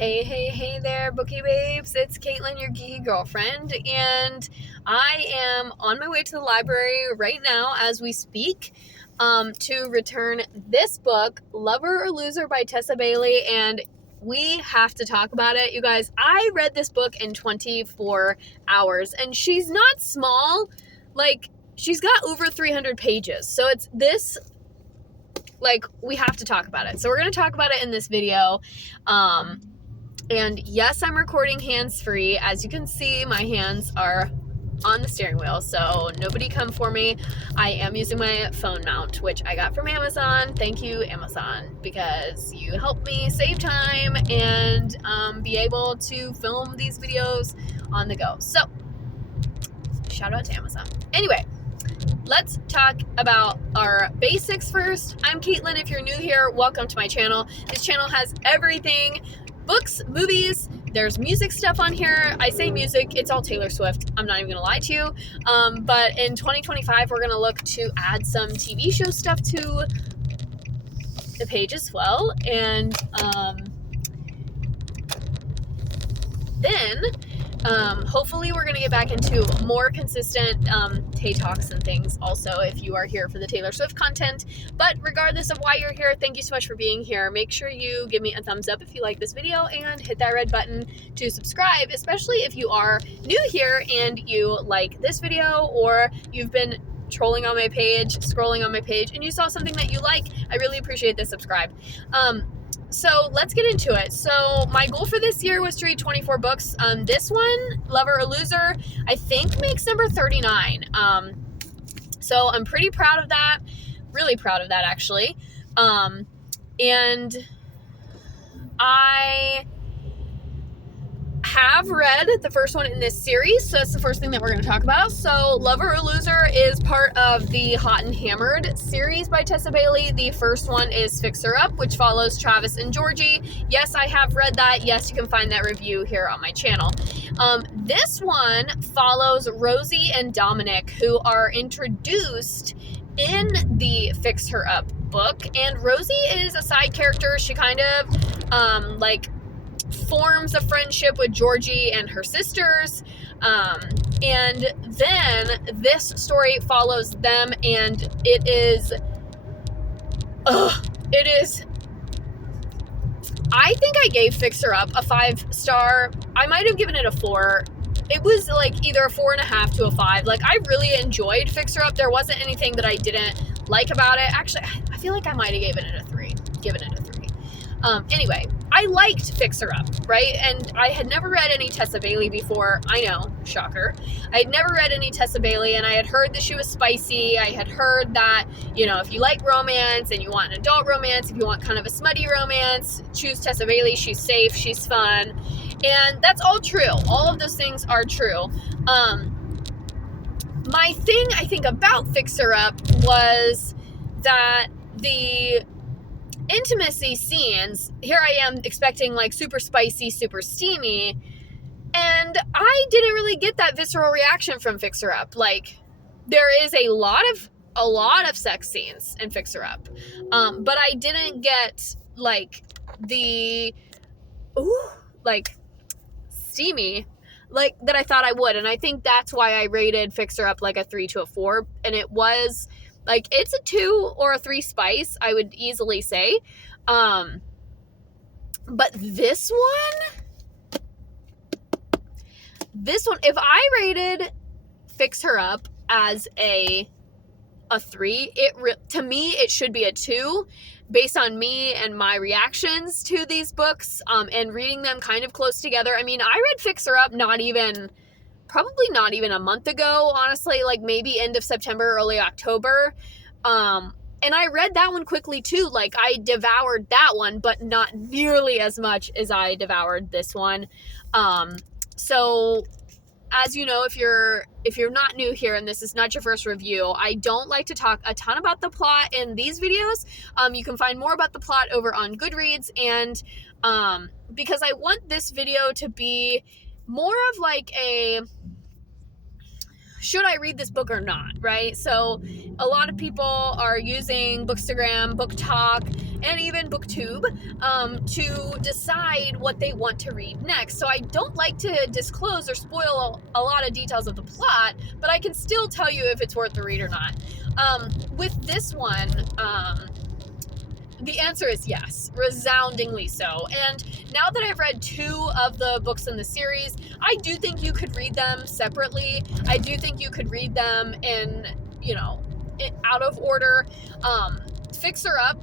Hey there, Bookie babes. It's Caitlin, your geeky girlfriend, and I am on my way to the library right now as we speak to return this book, Lover or Loser by Tessa Bailey, and we have to talk about it. You guys, I read this book in 24 hours, and she's not small. Like, she's got over 300 pages, so it's this... we have to talk about it. So we're going to talk about it in this video. And yes, I'm recording hands-free. As you can see, my hands are on the steering wheel, so nobody come for me. I am using my phone mount, which I got from Amazon. Thank you, Amazon, because you help me save time and be able to film these videos on the go. So, shout out to Amazon. Anyway, let's talk about our basics first. I'm Caitlin. If you're new here, welcome to my channel. This channel has everything. Books, movies, there's music stuff on here. I say music, it's all Taylor Swift. I'm not even gonna lie to you. But in 2025, we're gonna look to add some TV show stuff to the page as well. And then hopefully we're going to get back into more consistent Tay Talks and things also if you are here for the Taylor Swift content. But regardless of why you're here, thank you so much for being here. Make sure you give me a thumbs up if you like this video and hit that red button to subscribe, especially if you are new here and you like this video or you've been trolling on my page, scrolling on my page, and you saw something that you like. I really appreciate the subscribe. So let's get into it. So my goal for this year was to read 24 books. This one, Lover or Loser, I think makes number 39. So I'm pretty proud of that. Really proud of that, actually. And I have read the first one in this series, so that's the first thing that we're going to talk about. So Lover or Loser is part of the Hot and Hammered series by Tessa Bailey. The first one is Fix Her Up, which follows Travis and Georgie. Yes, I have read that. Yes, you can find that review here on my channel. This one follows Rosie and Dominic, who are introduced in the Fix Her Up book, and Rosie is a side character. She kind of forms a friendship with Georgie and her sisters, and then this story follows them, and it is I think I gave Fix Her Up a 5-star. I might have given it a 4. It was like either a 4.5 to a 5. Like, I really enjoyed Fix Her Up. There wasn't anything that I didn't like about it. Actually, I feel like I might have given it a 3. Anyway, I liked Fix Her Up, right? And I had never read any Tessa Bailey before. I know, shocker. I had never read any Tessa Bailey, and I had heard that she was spicy. I had heard that, you know, if you like romance and you want an adult romance, if you want kind of a smutty romance, choose Tessa Bailey. She's safe, she's fun. And that's all true. All of those things are true. My thing, I think, about Fix Her Up was that the intimacy scenes, here I am expecting like super spicy, super steamy, and I didn't really get that visceral reaction from Fix Her Up. Like, there is a lot of sex scenes in Fix Her Up, but I didn't get like the steamy like that I thought I would, and I think that's why I rated Fix Her Up like a 3 to a 4, and it was like, it's a 2 or a 3 spice, I would easily say. But this one, if I rated Fix Her Up as a 3, to me, it should be a 2, based on me and my reactions to these books, and reading them kind of close together. I mean, I read Fix Her Up probably not even a month ago, honestly, like maybe end of September, early October. And I read that one quickly too. Like, I devoured that one, but not nearly as much as I devoured this one. So as you know, if you're not new here and this is not your first review, I don't like to talk a ton about the plot in these videos. You can find more about the plot over on Goodreads, and because I want this video to be more of like a, should I read this book or not, right? So a lot of people are using Bookstagram, Book Talk, and even BookTube to decide what they want to read next. So I don't like to disclose or spoil a lot of details of the plot, but I can still tell you if it's worth the read or not. With this one, the answer is yes, resoundingly so. And now that I've read 2 of the books in the series, I do think you could read them separately. I do think you could read them in, out of order. Fixer Up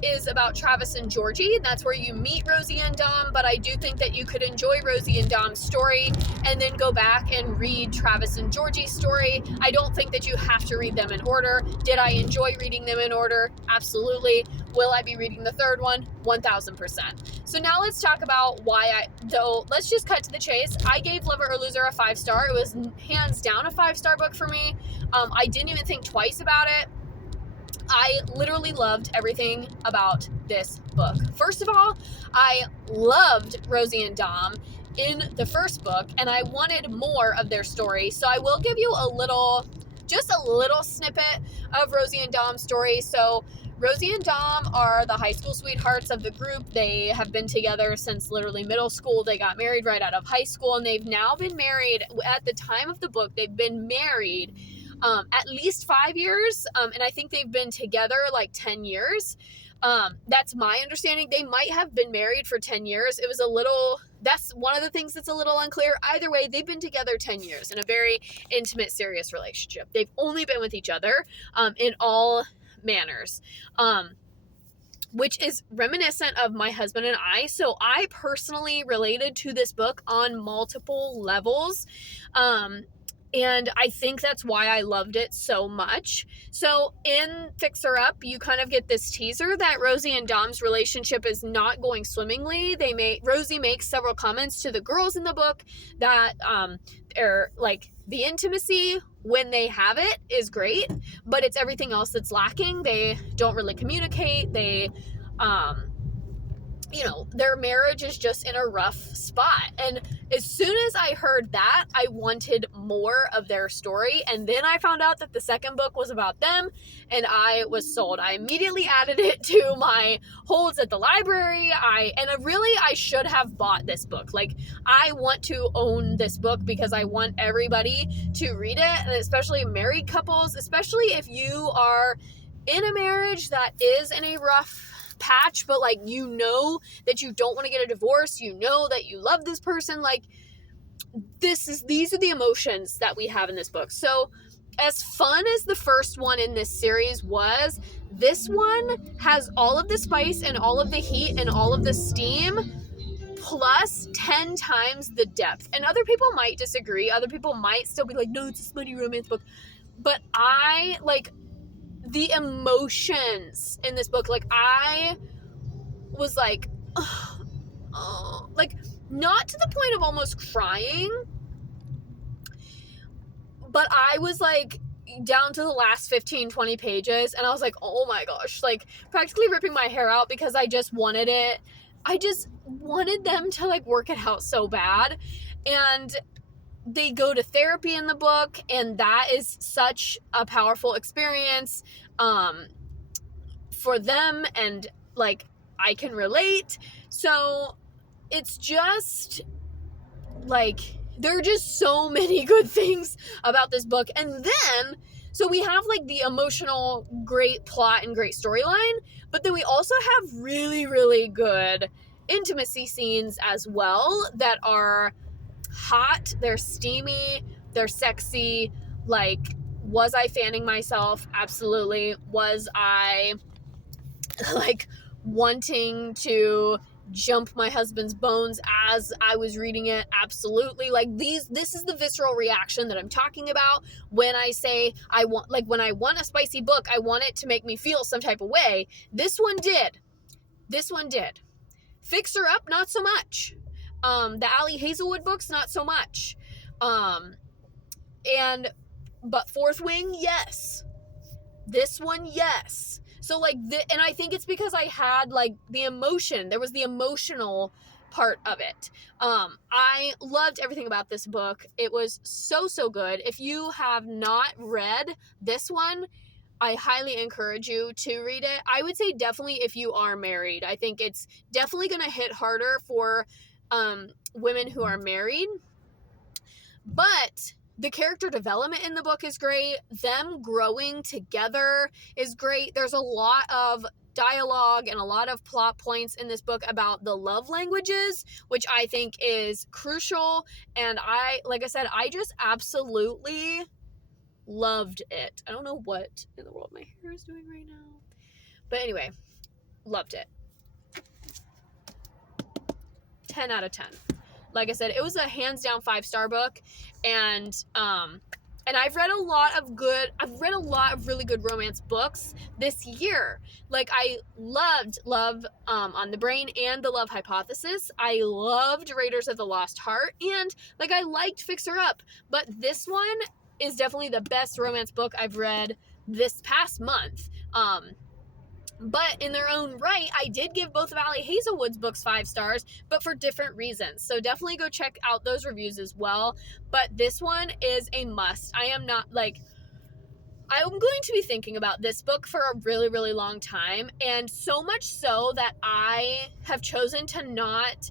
is about Travis and Georgie. That's where you meet Rosie and Dom, but I do think that you could enjoy Rosie and Dom's story and then go back and read Travis and Georgie's story. I don't think that you have to read them in order. Did I enjoy reading them in order? Absolutely. Will I be reading the third one? 1000%. So now let's talk about why let's just cut to the chase. I gave Love It or Lose Her a 5-star. It was hands down a 5-star book for me. I didn't even think twice about it. I literally loved everything about this book. First of all, I loved Rosie and Dom in the first book, and I wanted more of their story. So I will give you just a little snippet of Rosie and Dom's story. So Rosie and Dom are the high school sweethearts of the group. They have been together since literally middle school. They got married right out of high school, and they've now been married. At the time of the book, they've been married at least 5 years, and I think they've been together like 10 years. That's my understanding. They might have been married for 10 years. That's one of the things that's a little unclear. Either way, they've been together 10 years in a very intimate, serious relationship. They've only been with each other in all manners, which is reminiscent of my husband and I. So I personally related to this book on multiple levels. And I think that's why I loved it so much. So in Fixer Up, you kind of get this teaser that Rosie and Dom's relationship is not going swimmingly. Rosie makes several comments to the girls in the book that they're like, the intimacy when they have it is great, but it's everything else that's lacking. They don't really communicate. Their marriage is just in a rough spot. And as soon as I heard that, I wanted more of their story. And then I found out that the second book was about them, and I was sold. I immediately added it to my holds at the library. I should have bought this book. Like, I want to own this book because I want everybody to read it, and especially married couples, especially if you are in a marriage that is in a rough patch, but like, that you don't want to get a divorce, that you love this person. Like, these are the emotions that we have in this book. So as fun as the first one in this series was, this one has all of the spice and all of the heat and all of the steam plus 10 times the depth. And other people might disagree. Other people might still be like, no, it's a smutty romance book. But I like the emotions in this book. Like, I was like, like, not to the point of almost crying, but I was like down to the last 15, 20 pages, and I was like, oh my gosh, like practically ripping my hair out because I just wanted it. I just wanted them to like work it out so bad. And they go to therapy in the book, and that is such a powerful experience for them, and like, I can relate. So it's just like, there are just so many good things about this book. And then, so we have like the emotional great plot and great storyline, but then we also have really, really good intimacy scenes as well that are hot, they're steamy, they're sexy. Like, was I fanning myself? Absolutely. Was I like wanting to jump my husband's bones as I was reading it? Absolutely. Like, this is the visceral reaction that I'm talking about when I say when I want a spicy book, I want it to make me feel some type of way. This one did. Fixer Up, not so much. The Allie Hazelwood books, not so much. But Fourth Wing, yes. This one, yes. So like, and I think it's because I had like the emotion. There was the emotional part of it. I loved everything about this book. It was so good. If you have not read this one, I highly encourage you to read it. I would say definitely if you are married. I think it's definitely going to hit harder for women who are married. But the character development in the book is great. Them growing together is great. There's a lot of dialogue and a lot of plot points in this book about the love languages, which I think is crucial. And like I said, I just absolutely loved it. I don't know what in the world my hair is doing right now. But anyway, loved it. 10 out of 10. Like I said, it was a hands down 5-star book. And I've read a lot of really good romance books this year. Like I loved Love on the Brain and The Love Hypothesis. I loved Raiders of the Lost Heart, and like I liked Fixer Up, but this one is definitely the best romance book I've read this past month. But in their own right, I did give both of Ali Hazelwood's books 5 stars, but for different reasons. So definitely go check out those reviews as well. But this one is a must. I'm going to be thinking about this book for a really, really long time. And so much so that I have chosen to not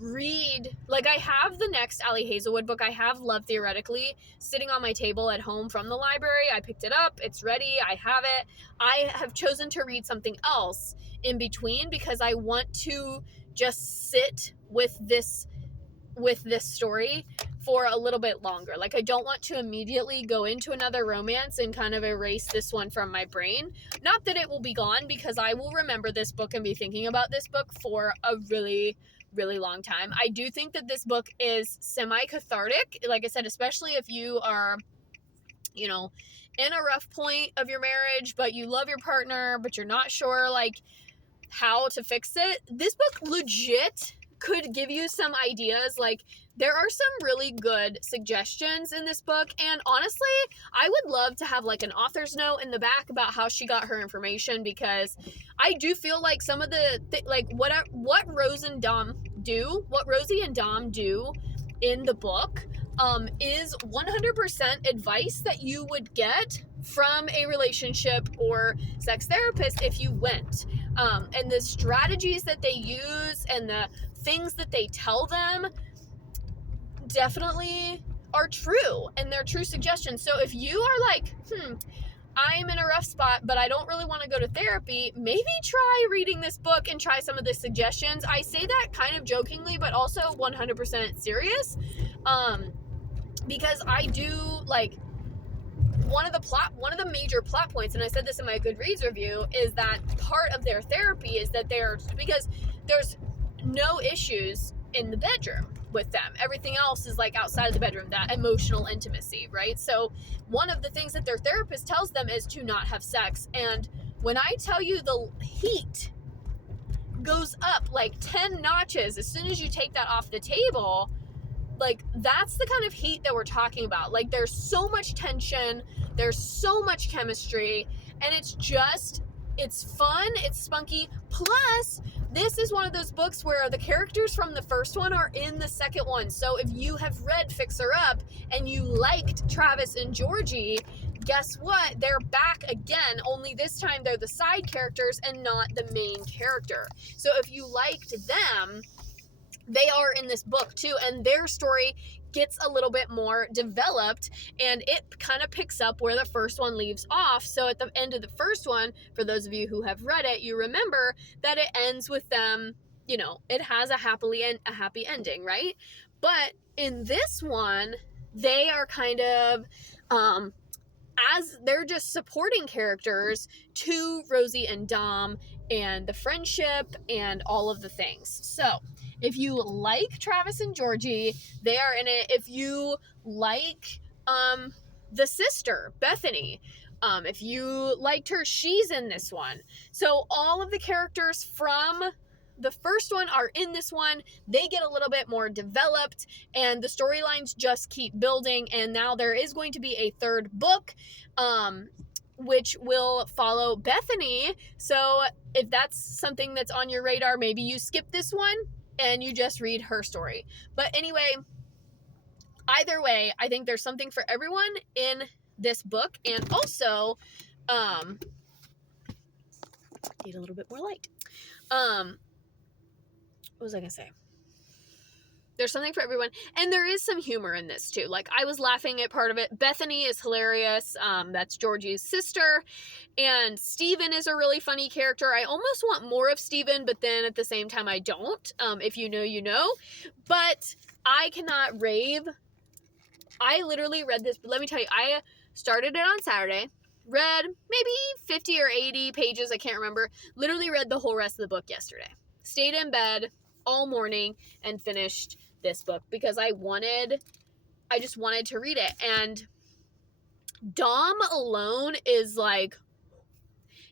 read, like I have the next Ali Hazelwood book. I have Love Theoretically sitting on my table at home from the library. I picked it up. It's ready. I have it. I have chosen to read something else in between because I want to just sit with this story for a little bit longer. Like I don't want to immediately go into another romance and kind of erase this one from my brain. Not that it will be gone, because I will remember this book and be thinking about this book for a really, really long time. I do think that this book is semi-cathartic. Like I said, especially if you are, in a rough point of your marriage, but you love your partner, but you're not sure like how to fix it. This book legit could give you some ideas. Like there are some really good suggestions in this book, and honestly I would love to have like an author's note in the back about how she got her information, because I do feel like some of the what Rosie and Dom do in the book is 100% advice that you would get from a relationship or sex therapist if you went. And the strategies that they use and the things that they tell them definitely are true, and they're true suggestions. So if you are like, I'm in a rough spot, but I don't really want to go to therapy, maybe try reading this book and try some of the suggestions. I say that kind of jokingly, but also 100% serious. Because I do like one of the major plot points, and I said this in my Goodreads review, is that part of their therapy is that because there's no issues in the bedroom with them. Everything else is like outside of the bedroom, that emotional intimacy, right? So one of the things that their therapist tells them is to not have sex. And when I tell you the heat goes up like 10 notches as soon as you take that off the table, like that's the kind of heat that we're talking about. Like there's so much tension, there's so much chemistry, and it's fun, it's spunky. Plus, this is one of those books where the characters from the first one are in the second one. So if you have read Fixer Up and you liked Travis and Georgie, guess what? They're back again, only this time they're the side characters and not the main character. So if you liked them, they are in this book too, and their story gets a little bit more developed, and it kind of picks up where the first one leaves off. So at the end of the first one, for those of you who have read it, you remember that it ends with them, it has a happy ending, right? But in this one, they are kind of as they're just supporting characters to Rosie and Dom and the friendship and all of the things. So if you like Travis and Georgie, they are in it. If you like the sister, Bethany, if you liked her, she's in this one. So all of the characters from the first one are in this one. They get a little bit more developed, and the storylines just keep building. And now there is going to be a third book, which will follow Bethany. So if that's something that's on your radar, maybe you skip this one and you just read her story. But anyway, either way, I think there's something for everyone in this book. And also, need a little bit more light. What was I gonna say? There's something for everyone. And there is some humor in this too. Like, I was laughing at part of it. Bethany is hilarious. That's Georgie's sister. And Steven is a really funny character. I almost want more of Steven, but then at the same time I don't. If you know, you know. But I cannot rave. I literally read this. Let me tell you, I started it on Saturday. Read maybe 50 or 80 pages. I can't remember. Literally read the whole rest of the book yesterday. Stayed in bed all morning and finished this book because I just wanted to read it. And Dom alone is like,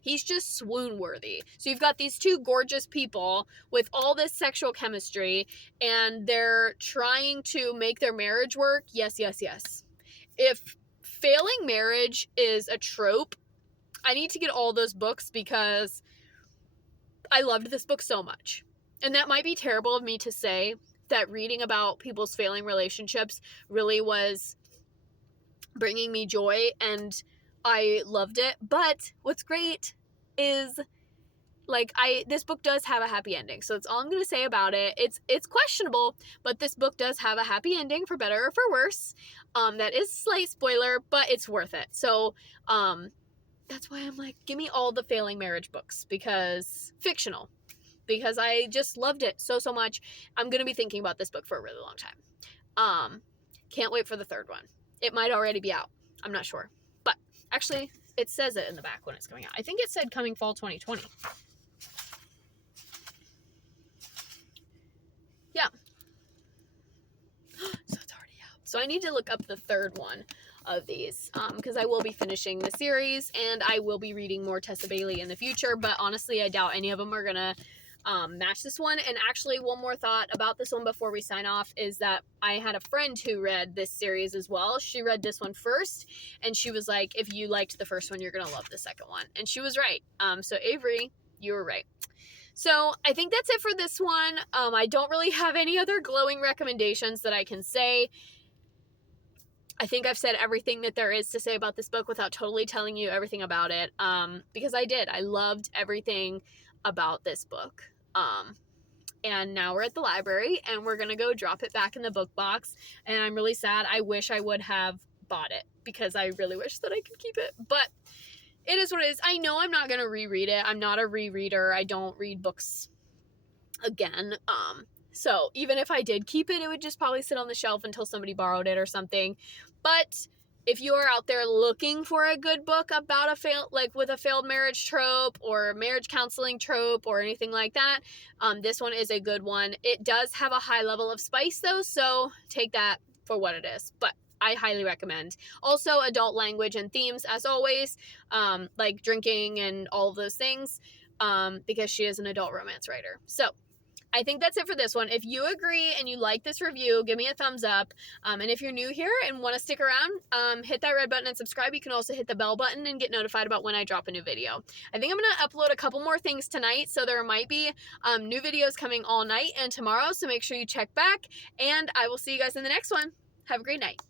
he's just swoon worthy. So you've got these two gorgeous people with all this sexual chemistry, and they're trying to make their marriage work. Yes, yes, yes. If failing marriage is a trope, I need to get all those books because I loved this book so much. And that might be terrible of me to say, that reading about people's failing relationships really was bringing me joy and I loved it. But what's great is, like, this book does have a happy ending. So that's all I'm going to say about it. It's questionable, but this book does have a happy ending, for better or for worse. That is a slight spoiler, but it's worth it. So that's why I'm like, give me all the failing marriage books, because fictional. Because I just loved it so much. I'm going to be thinking about this book for a really long time. Can't wait for the third one. It might already be out. I'm not sure. But actually, it says it in the back when it's coming out. I think it said coming fall 2020. Yeah. So it's already out. So I need to look up the third one of these, because I will be finishing the series and I will be reading more Tessa Bailey in the future. But honestly, I doubt any of them are going to match this one. And actually, one more thought about this one before we sign off is that I had a friend who read this series as well. She read this one first, and she was like, if you liked the first one, you're gonna love the second one. And she was right. So Avery, you were right. So I think that's it for this one. I don't really have any other glowing recommendations that I can say. I think I've said everything that there is to say about this book without totally telling you everything about it, because I did. I loved everything about this book. And now we're at the library and we're gonna go drop it back in the book box, and I'm really sad. I wish I would have bought it because I really wish that I could keep it, but it is what it is. I know I'm not gonna reread it. I'm not a rereader. I don't read books again. So even if I did keep it, it would just probably sit on the shelf until somebody borrowed it or something. But if you are out there looking for a good book about with a failed marriage trope or marriage counseling trope or anything like that, this one is a good one. It does have a high level of spice though, so take that for what it is. But I highly recommend. Also, adult language and themes, as always, like drinking and all of those things, because she is an adult romance writer. So I think that's it for this one. If you agree and you like this review, give me a thumbs up. And if you're new here and want to stick around, hit that red button and subscribe. You can also hit the bell button and get notified about when I drop a new video. I think I'm going to upload a couple more things tonight, so there might be new videos coming all night and tomorrow, so make sure you check back. And I will see you guys in the next one. Have a great night.